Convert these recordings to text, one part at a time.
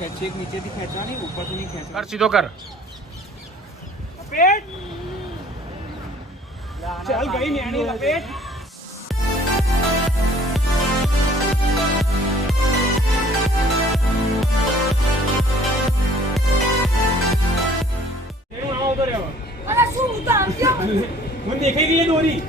ખેંચી એક નીચેથી ખેંચવાની, ઉપરથી નહીં ખેંચવાની. કર સીધો કર. લપેટ. ચાલ ગઈ મેણી લપેટ. મને દેખાઈ ગઈ દોરી.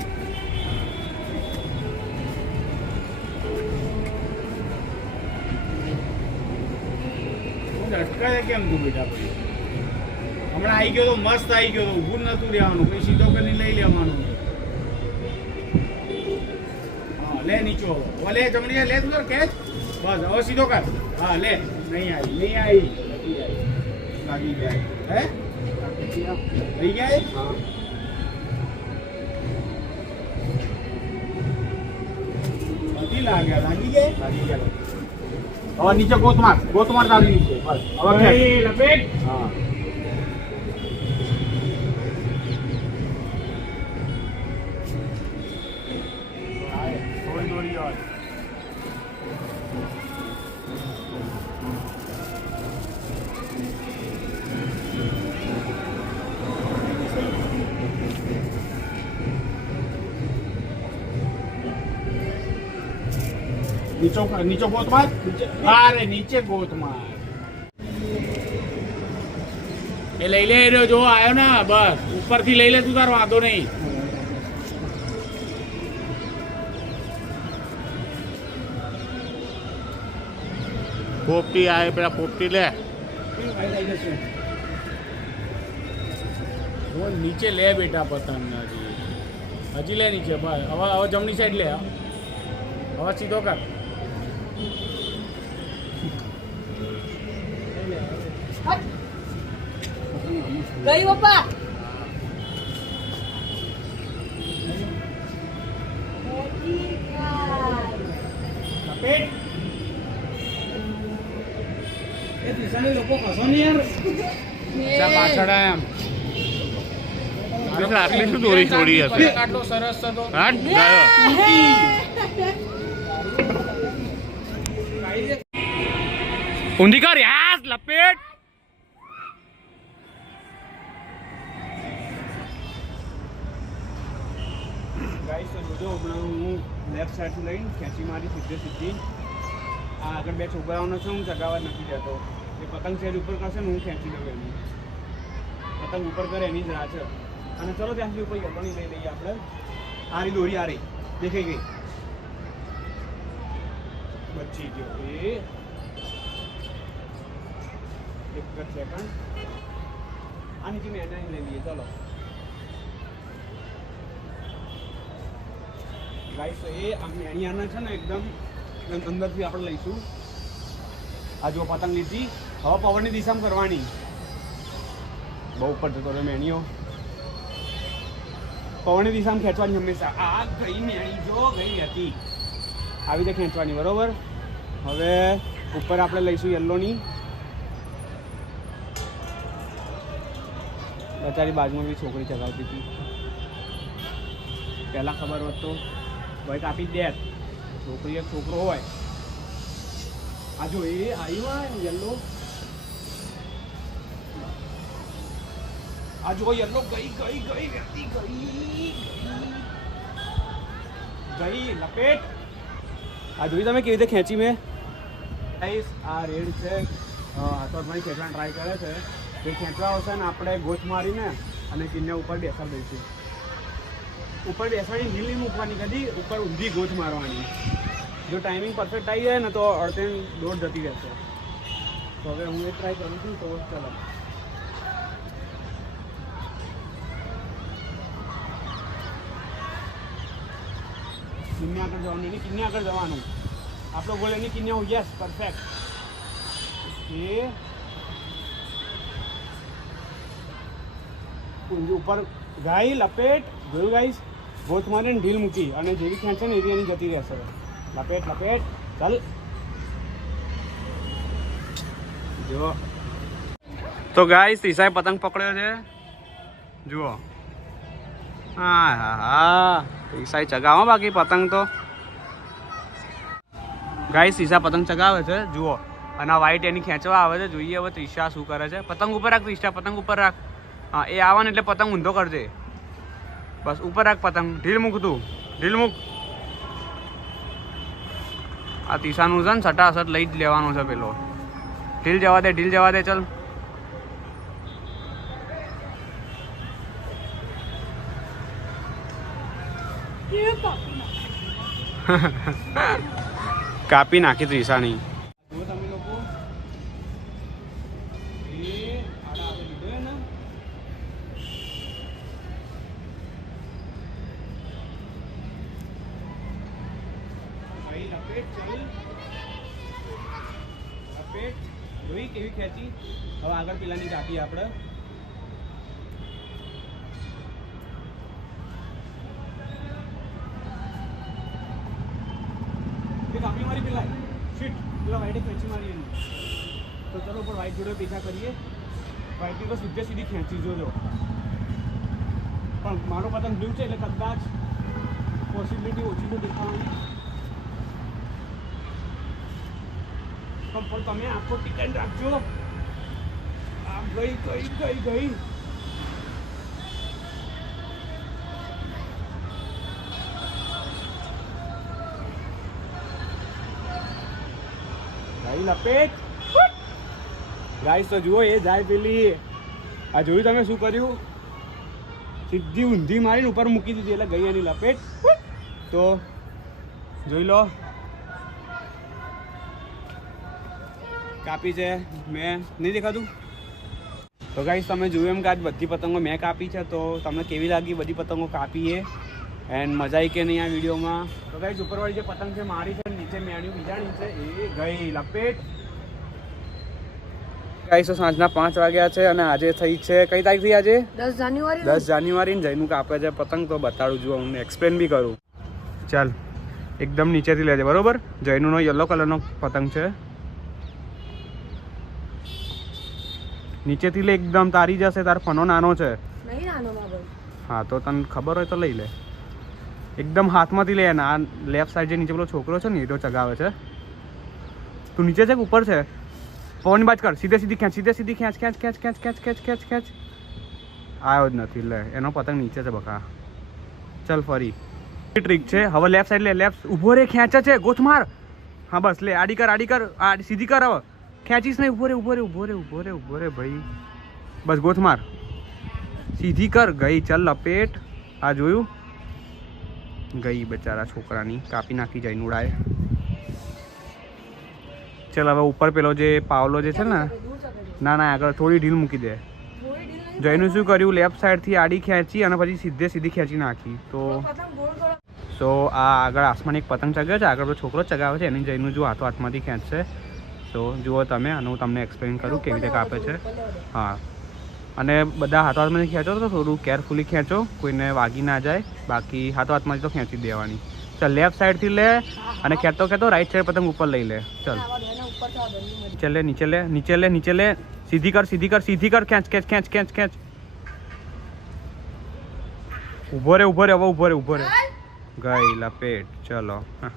અટકાય કેમ તું બેટા? હમણાં આવી ગયો તો મસ્ત આવી ગયો તો, ઊભું નતું રહેવાનું, પછી સીધો કરીને લઈ લેવાનું. હા લે નીચો, લે જમણી લે તું કેચ. બસ હવે સીધો કર. હા લે. નહીં આવી લાગી જાય. હે થઈ ગયા? હા બધી લાગી ગયા. હવે નીચે ગોતમાર ચાલી નીચે. બસ હવે લપેટ. હા થોડી દોરી આવે. નીચો ગોતમાર. અરે નીચે ગોતમાર. એ લઈ લે રહ્યો જો આવ્યો ને, બસ ઉપરથી લઈ લે તું, તાર વાંધો નહીં. પોપટી આવે, પેલા પોપટી લે. નીચે લે બેટા પતંગ. હજી લે નીચે. બસ હવે જમણી સાઈડ લે. હવે સીધો કર. ગઈ પપ્પા. લપેટ. એ દિશાની લોકો ખસો ને યાર. પાછળ એમ આટલી શું દોરી છોડી હશે? આટલો સરસ હતો. ઊંધી કર યાર. લપેટ. ગાઈસ તો જોજો, હમણાં હું લેફ્ટ સાઈડથી લઈને ખેંચી મારી સીધી. આ આગળ બે છોકરાઓનો છે, હું ચગાવવા નથી દેતો. એ પતંગ સાઈડ ઉપર કરશે ને હું ખેંચી લઉં એની. પતંગ ઉપર કરે એની જ રાહ છે. અને ચલો ત્યાંથી ઉપર યલોની લઈ લઈએ આપણે. આરી દોરી આરી દેખાઈ ગઈ. બચી ગયો એ. એક જ સેકન્ડ. આની મેં એના લઈ લઈએ. ચલો ગાઈસ, એ મેણિયાના છે ને એકદમ અંદરથી આપણે લઈશું. આ જો પતંગ લીધી. હવે પવનની દિશામાં કરવાની. બહુ ઉપર જતો રહ્યો મેણીઓ. પવનની દિશામાં ખેંચવાની હંમેશા. આ ગઈ મેણી જો ગઈ હતી. આવી રીતે ખેંચવાની, બરોબર? હવે ઉપર આપણે લઈશું યલ્લોની. બચારી બાજુમાં બી છોકરી ચગાવતી હતી. પહેલાં ખબર હોત તો ભાઈ કાપી જ દે. છોકરી એક છોકરો હોય. આ જો એ આવ્યું હોય યલ્લો. આ જો યલ્લો ગઈ વ્યક્તિ ગઈ લપેટ. આ જોઈ તમે કેવી રીતે ખેંચી મેં. આ રેડ છે. હાથોડમાં ખેંચવાનો ટ્રાય કરે છે. એ ખેંચવા આવશે ને આપણે ગોઠ મારીને અને કિન્ને ઉપર બેસાડી દઈશું. ઉપર બેસવાની ઢીલ નહીં મૂકવાની, કદી ઉપર ઊંધી ગોઠ મારવાની. જો ટાઈમિંગ પરફેક્ટ આવી જાય ને તો અડધે દોડ જતી રહેશે. તો હવે હું એ ટ્રાય કરું છું. તો ચાલો કિન્ને આગળ જવાનું. એની કિન્ને આગળ જવાનું. આપણો ગોલ એની કિન્ને હું. Yes, perfect. ઓકે ઉપર ગાય લપેટ. જોયું ગાઈસ? ગોથ મારીને ઢીલ મૂકી અને જેવી ખેંચે ને એવી એની જતી રહેશે. લપેટ ચાલ. જો તો ગાઈસ ઈસાએ પતંગ પકડ્યો છે. જુઓ. હા ઈસાઈ ચગાવો બાકી પતંગ તો. ગાઈસ ઈસા પતંગ ચગાવે છે. જુઓ અને આ વ્હાઈટ એની ખેંચવા આવે છે. જોઈએ હવે ત્રિષા શું કરે છે. પતંગ ઉપર રાખ ત્રિષા, પતંગ ઉપર રાખ. હા એ આવે ને એટલે પતંગ ઊંધો કરજે. બસ ઉપર રાખ પતંગ. ઢીલ મૂક તું, ઢીલ મૂક. આ ત્રિષાનું છે ને સટાસટ લઈ જ લેવાનું છે પેલો. ઢીલ જવા દે, ઢીલ જવા દે. ચલ કાપી નાખી ત્રિષાની. જો તમે લોકો એ આડા આવે લીધો ને ભાઈ લપેટ. ચલ લપેટ. જોઈ કેવી ખેંચી. હવે આગળ પેલાની કાપી આપણે. કાપી મારી પેલા શીટ પેલા વાઈટે ખેંચી મારી એની. તો ચલો ઉપર વાઈટ જોડે પીછા કરીએ. વાઈટની તો સીધે સીધી ખેંચી જોજો. પણ મારો પતંગ બ્લુ છે એટલે કદાચ પોસિબિલિટી ઓછી તો દેખાવાની. પણ તમે આખો ટિકન રાખજો. આમ ગઈ ગઈ ગઈ ગઈ. લપેટ. ગાઈસ તો જુઓ એ જાય પેલી. આ જોયું તમે શું કર્યું? સીધી ઊંધી મારીને ઉપર મૂકી દીધી એટલે ગઈ એની લપેટ. તો જોઈ લો કાપી છે મેં. નહીં દેખાતું? તો ગાઈસ તમે જોયું એમ કે આજ બધી પતંગો મેં કાપી છે. તો તમને કેવી લાગી બધી પતંગો કાપીએ એન્ડ મજા આવી કે નહીં આ વિડીયોમાં? તો ગાઈસ ઉપરવાળી જે પતંગ છે મારી છે, નીચે મેણ્યું બીજાની છે એ ગઈ લપેટ. ગાઈસ તો સાંજના 5 વાગ્યા છે અને આજે થઈ છે કઈ તારીખ થઈ આજે? 10 જાન્યુઆરી. 10 જાન્યુઆરી ને જયનું કાપે છે પતંગ. તો બતાડું છું, હું એક્સપ્લેન બી કરું. ચાલ એકદમ નીચેથી લેજે બરોબર. જયનુંનો યલો કલરનો પતંગ છે. નીચેથી લે એકદમ, તારી જશે. તાર ફનો નાનો છે. નહીં નાનો બાબા. હા તો તને ખબર હોય તો લઈ લે. એકદમ હાથમાંથી લે. આ લેફ્ટ સાઈડ જે નીચે પેલો છોકરો છે ને એ તો ચગાવે છે. તું નીચે છે કે ઉપર છે? પવન બાજ કર. સીધે સીધી ખેંચ, સીધે સીધી ખેંચ ખેંચ ખેંચ ખેંચ ખેંચ ખેંચ ખેંચ ખેંચ. આવ્યો જ નથી. લે એનો પતંગ નીચે છે બકા. ચલ ફરી ટ્રીક છે. હવે લેફ્ટ સાઈડ લે. લેફ્ટ ઊભો રે. ખેંચે છે ગોથ માર. હા બસ લે. આડી કર, આડી કર. આ સીધી કર. હવે ખેંચીશ નહીં. ઊભો રે, ઊભો રે, ઊભો રે, ઊભો રે, ઊભો રે ભાઈ. બસ ગોથ માર. સીધી કર. ગઈ. ચલ લપેટ. આ જોયું? ગઈ બચારા છોકરાની. કાપી નાખી જાય નુડાએ. ચલ હવે ઉપર પેલો જે પાવલો જે છે ને, ના ના આગળ થોડી ઢીલ મૂકી દે. જયનું શું કર્યું? લેફ્ટ સાઈડથી આડી ખેંચી અને પછી સીધે સીધી ખેંચી નાખી. તો આ આગળ આસમાની એક પતંગ ચગાવે છે. આગળ છોકરો ચગાવે છે એની જયનું જો હાથો હાથમાંથી ખેંચશે. તો જુઓ તમે અને હું તમને એક્સપ્લેન કરું કેવી રીતે કાપે છે. હા અને બધા હાથો હાથમાંથી ખેંચો તો થોડું કેરફુલી ખેંચો, કોઈને વાગી ના જાય. બાકી હાથો હાથમાંથી તો ખેંચી દેવાની. ચાલ લેફ્ટ સાઈડથી લે અને ખેંચતો ખેંચતો રાઈટ સાઈડ પતંગ ઉપર લઈ લે. ચાલ નીચે લે, નીચે લે, નીચે લે, નીચે લે. સીધી કર, સીધી કર, સીધી કર. ખેંચ ખેંચ ખેંચ ખેંચ ખેંચ. ઊભો રે, ઊભો રે. હવે ઊભો રે, ઊભો રે. ગઈ લપેટ. ચલો હા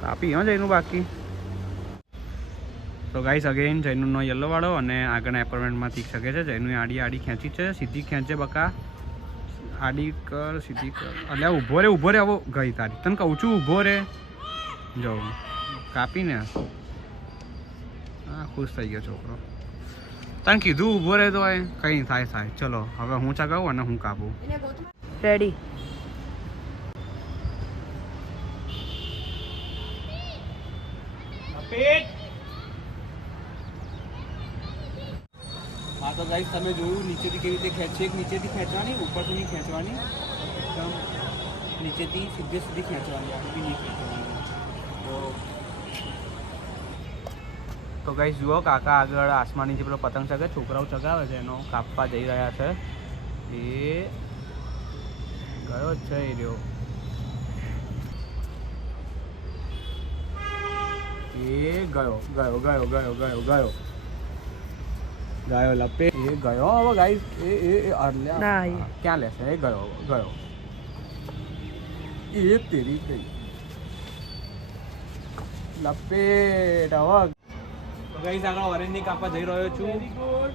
કાપી હા જયનું બાકી. તો ગાઈસ અગેન જયનુંનો યલો વાળો અને આગળના એપાર્ટમેન્ટમાંથી શકે છે. જયનું આડી આડી ખેંચી છે. સીધી ખેંચે બકા. આડી કર, સીધી કર. એટલે ઊભો રે, ઊભો રે. હવે ગઈ તારી. તને કહું છું ઊભો રે. જાઉં કાપીને. હા ખુશ થઈ ગયો છોકરો. તને કીધું ઊભો રહે તો કંઈ થાય થાય. ચલો હવે હું ચગાવું અને હું કાપું. રેડી. હા તો ગાઈસ તમે જોયું નીચેથી કેવી રીતે ખેંચી. એક નીચેથી ખેંચવાની, ઉપરથી નહીં ખેંચવાની. એકદમ નીચેથી સીધે સીધી ખેંચવાની, આગળ નહીં ખેંચવાની. તો ગાઈસ જુઓ કાકા આગળ આસમાની જે પેલો પતંગ ચગે છોકરાઓ ચગાવે છે એનો કાપવા જઈ રહ્યા છે. એ ગયો જ છે એ રહ્યો. એ ગયો ગયો ગયો ગયો ગયો ગયો ગયો લપે. એ ગયો હવે ગાઈસ. એ ક્યાં લેશે? એ ગયો ગયો. એ તેરી ગઈ લપેટ હવે તો ગઈ આગળ ઓરેન્જની કાપવા જઈ રહ્યો છું વેરી ગુડ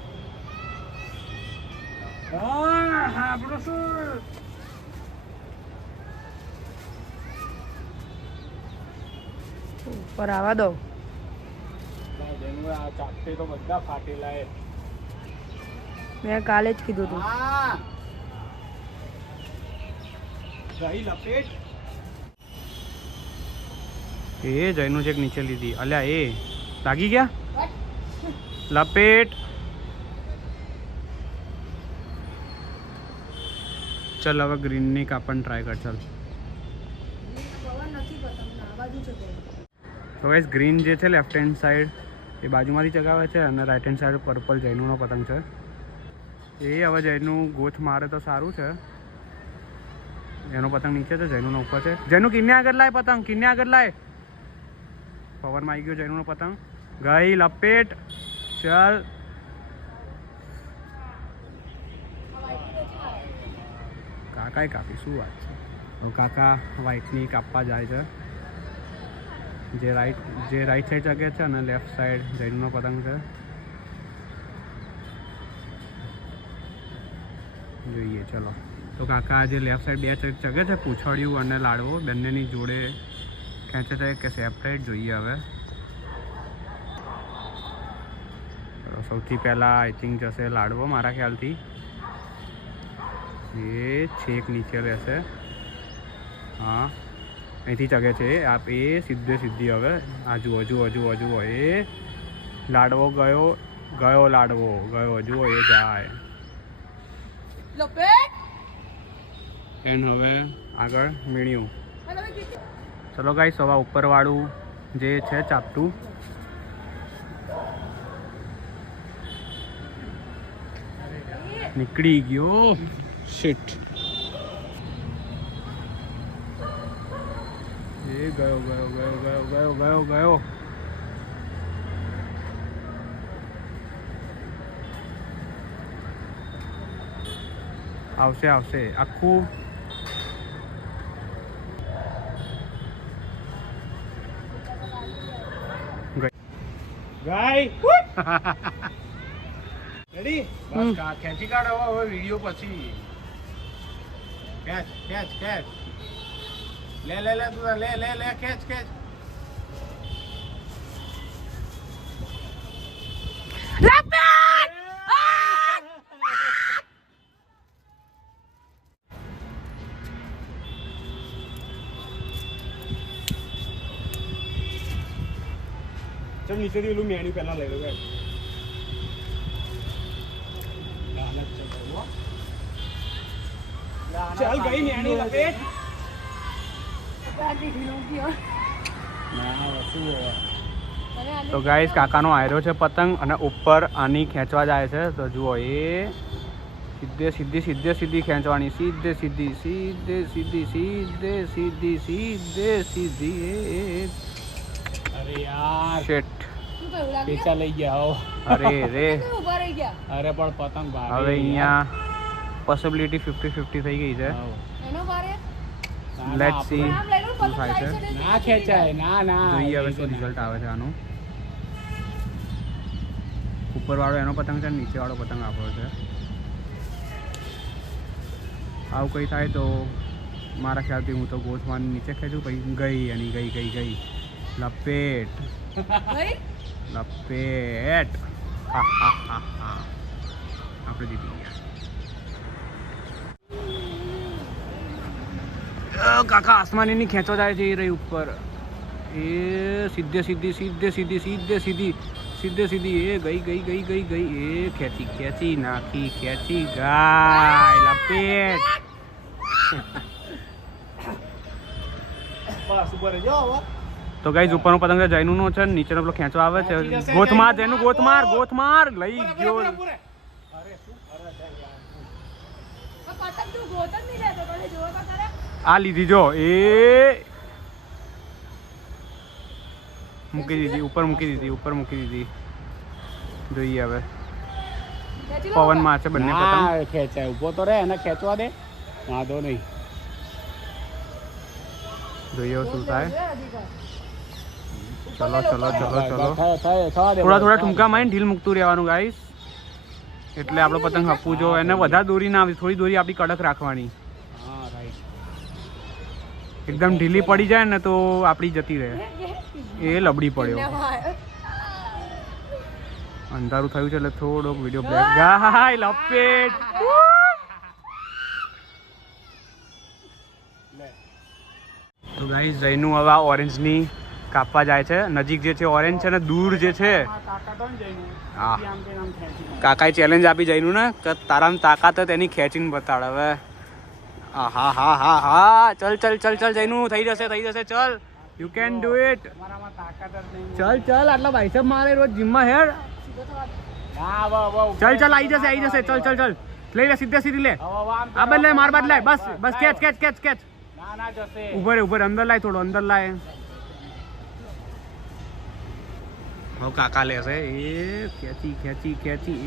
આપણો શું ઉપર આવવા દો. જેનું આ ચાપટે તો બધા ફાટેલા એ. મેં કાલે જ કીધું હતું. હા ગઈ લપેટ એ જયનું ચેક નીચે લીધી અલ્યા એ લાગી ગયા લપેટ ચલ હવે ગ્રીનની કાપણ ટ્રાય કર ચાલ તો ગાઈસ ગ્રીન જે છે લેફ્ટ હેન્ડ સાઈડ એ બાજુમાંથી ચગાવે છે અને રાઈટ હેન્ડ સાઈડ પર્પલ જૈનુનો પતંગ છે એ હવે જૈનું ગોથ મારે તો સારું છે એનો પતંગ નીચે છે જૈનુનો ઉપર છે જૈનું કિન્ને આગળ લાય પતંગ કિન્ને આગળ લાય પવનમાં આવી ગયો જૈનુનો પતંગ ગઈ લપેટ ચાલ કાકાએ કાપી શું વાત છે તો કાકા વ્હાઈટની કાપવા જાય છે જે રાઈટ સાઈડ ચગે છે અને લેફ્ટ સાઈડ જૈનનો પતંગ છે જોઈએ ચલો તો કાકા જે લેફ્ટ સાઈડ બે ચગે છે પૂંછડિયું અને લાડવો બંનેની જોડે ખેંચે છે કે સેપરેટ જોઈએ હવે સૌથી પહેલાં આઈ થિંક જશે લાડવો મારા ખ્યાલથી એ છેક નીચે રહેશે હા અહીંથી ચગે છે આપ એ સીધી હવે આ જુઓ એ લાડવો ગયો લાડવો ગયો જુઓ એ જાય એન હવે આગળ મીણ્યું ચલો ગાઈસ હવે ઉપરવાળું જે છે ચાપટું નીકળી ગયો શિટ એ ગયો આવશે આખું ગાય રેડી બસ ખેંચી કાઢો હવે વિડિયો પછી ખેંચ લે તું લે ખેંચ ચલ નીચેથી પેલું મેન્યુ પહેલા લઈ લો ચાલ ગઈ મેન્યુ લપેટ તો ગાઈસ કાકાનો આયરો છે પતંગ અને ઉપર આની ખેંચવા જાય છે તો જુઓ એ સીધી ખેંચવાની સીધી અરે યાર શેટ પેચા લઈ ગયા હો અરે રે અરે પણ પતંગ ભાગે હવે અહીંયા પોસિબિલિટી 50-50 થઈ ગઈ છે લેટ્સ સી શું થાય છે ના ખેંચાય ના જોઈએ હવે શું રિઝલ્ટ આવે છે આનું ઉપરવાળો એનો પતંગ છે નીચેવાળો પતંગ આપણો છે આવું કંઈ થાય તો મારા ખ્યાલથી હું તો ગોથમાં નીચે ખેંચું પછી ગઈ લપેટ આપણે જીતી ગયા કાકા આસમાનીની ખેંચવા જાય છે એ રહી ઉપર એ સીધી એ ગઈ એ ખેંચી નાખી ગાય લપેટ તો ગાઈસ ઉપરનો પતંગ જૈનુનો છે નીચેનો પેલો ખેંચવા આવે છે ગોથમાર લઈ ગયો આ લીધી જો એ ઉપર મૂકી દીધી જોઈએ હવે પવનમાં છે બંને પતંગ ખેંચાય ઉભો તો રે એને ખેંચવા દે વાંધો નહીં જોઈએ શું થાય. ચલો ચલો ચલો ચલો થવા દે. થોડા ટૂંકા મારીને ઢીલ મૂકતું રહેવાનું ગાઈસ, એટલે આપણો પતંગ હપવું જો. એને વધારે દોરી ના આવી, થોડી દોરી આપણી કડક રાખવાની. હા રાઈટ. એકદમ ઢીલી પડી જાય ને તો આપણી જતી રહે. એ લબડી પડ્યો. અંધારું થયું છે એટલે થોડોક વિડીયો બ્લેક. ગાય લપેટ. તો ગાઈસ જઈનું હવે ઓરેન્જની કાપવા જાય છે. નજીક જે છે ઓરેન્જ છે ને દૂર જે છે કાકા તો ને જઈને હા. આમ કે આમ ખેંચી મારે. કાકાએ ચેલેન્જ આપી જઈનું ને કે તારામ તાકાત હોય તેની ખેંચીને બતાડ. હવે હા હા હા હા હા ચલ ચલ ચલ ચલ જઈનું થઈ જશે ચલ. You can do it. તમારામાં તાકાત જ નહીં. ચલ ચલ આટલા બાઇસેપ મારે રોજ જીમમાં હેડ. ના વાહ ચલ ચલ આવી જશે ચલ ચલ ચલ લઈ લે સીધે સીધી લે. આ બાદ લે માર બાદ લે બસ બસ કેચ કેચ કેચ કેચ. ના ના જશે. ઉભર અંદર લાય થોડો અંદર લાય. હવે કાકા લેશે. એ ખેંચી ખેંચી ખેંચી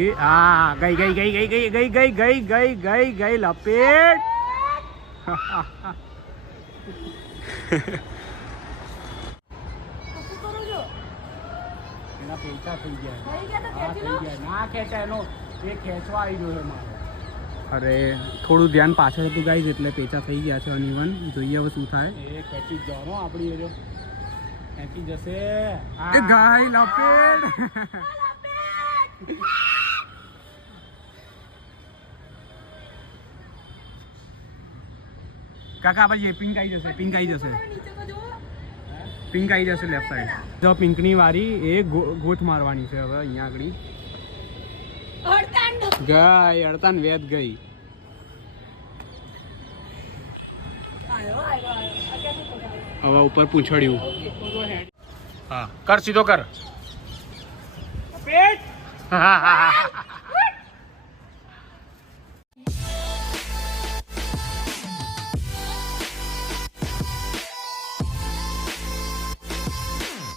એ હા ગઈ ગઈ ગઈ ગઈ ગઈ ગઈ ગઈ ગઈ ગઈ ગઈ ગઈ લપેટ. એના પૈસા થઈ ગયા. હા થઈ ગયા. ના ખેંચાય એનો એ ખેંચવા આવી ગયો છે મારે. અરે થોડું ધ્યાન પાછળ હતું ગાઈઝ એટલે પેચા થઈ ગયા છે અનઇવન. જોઈએ હવે શું થાય. એ ખેંચી જ જવાનો આપણી એરિયો ખેંચી જશે. એ ગાય લપેટ. કાકા આપણે પિંક આવી જશે પિંક આવી જશે લેફ્ટ સાઈડ. જો પિંકની વારી એ ગોથ મારવાની છે હવે અહીંયા આગળ. ગઈ અડતાન વેદ ગઈ. હવે ઉપર પૂંછડ્યું. હા કર સીધો કર. પેટ.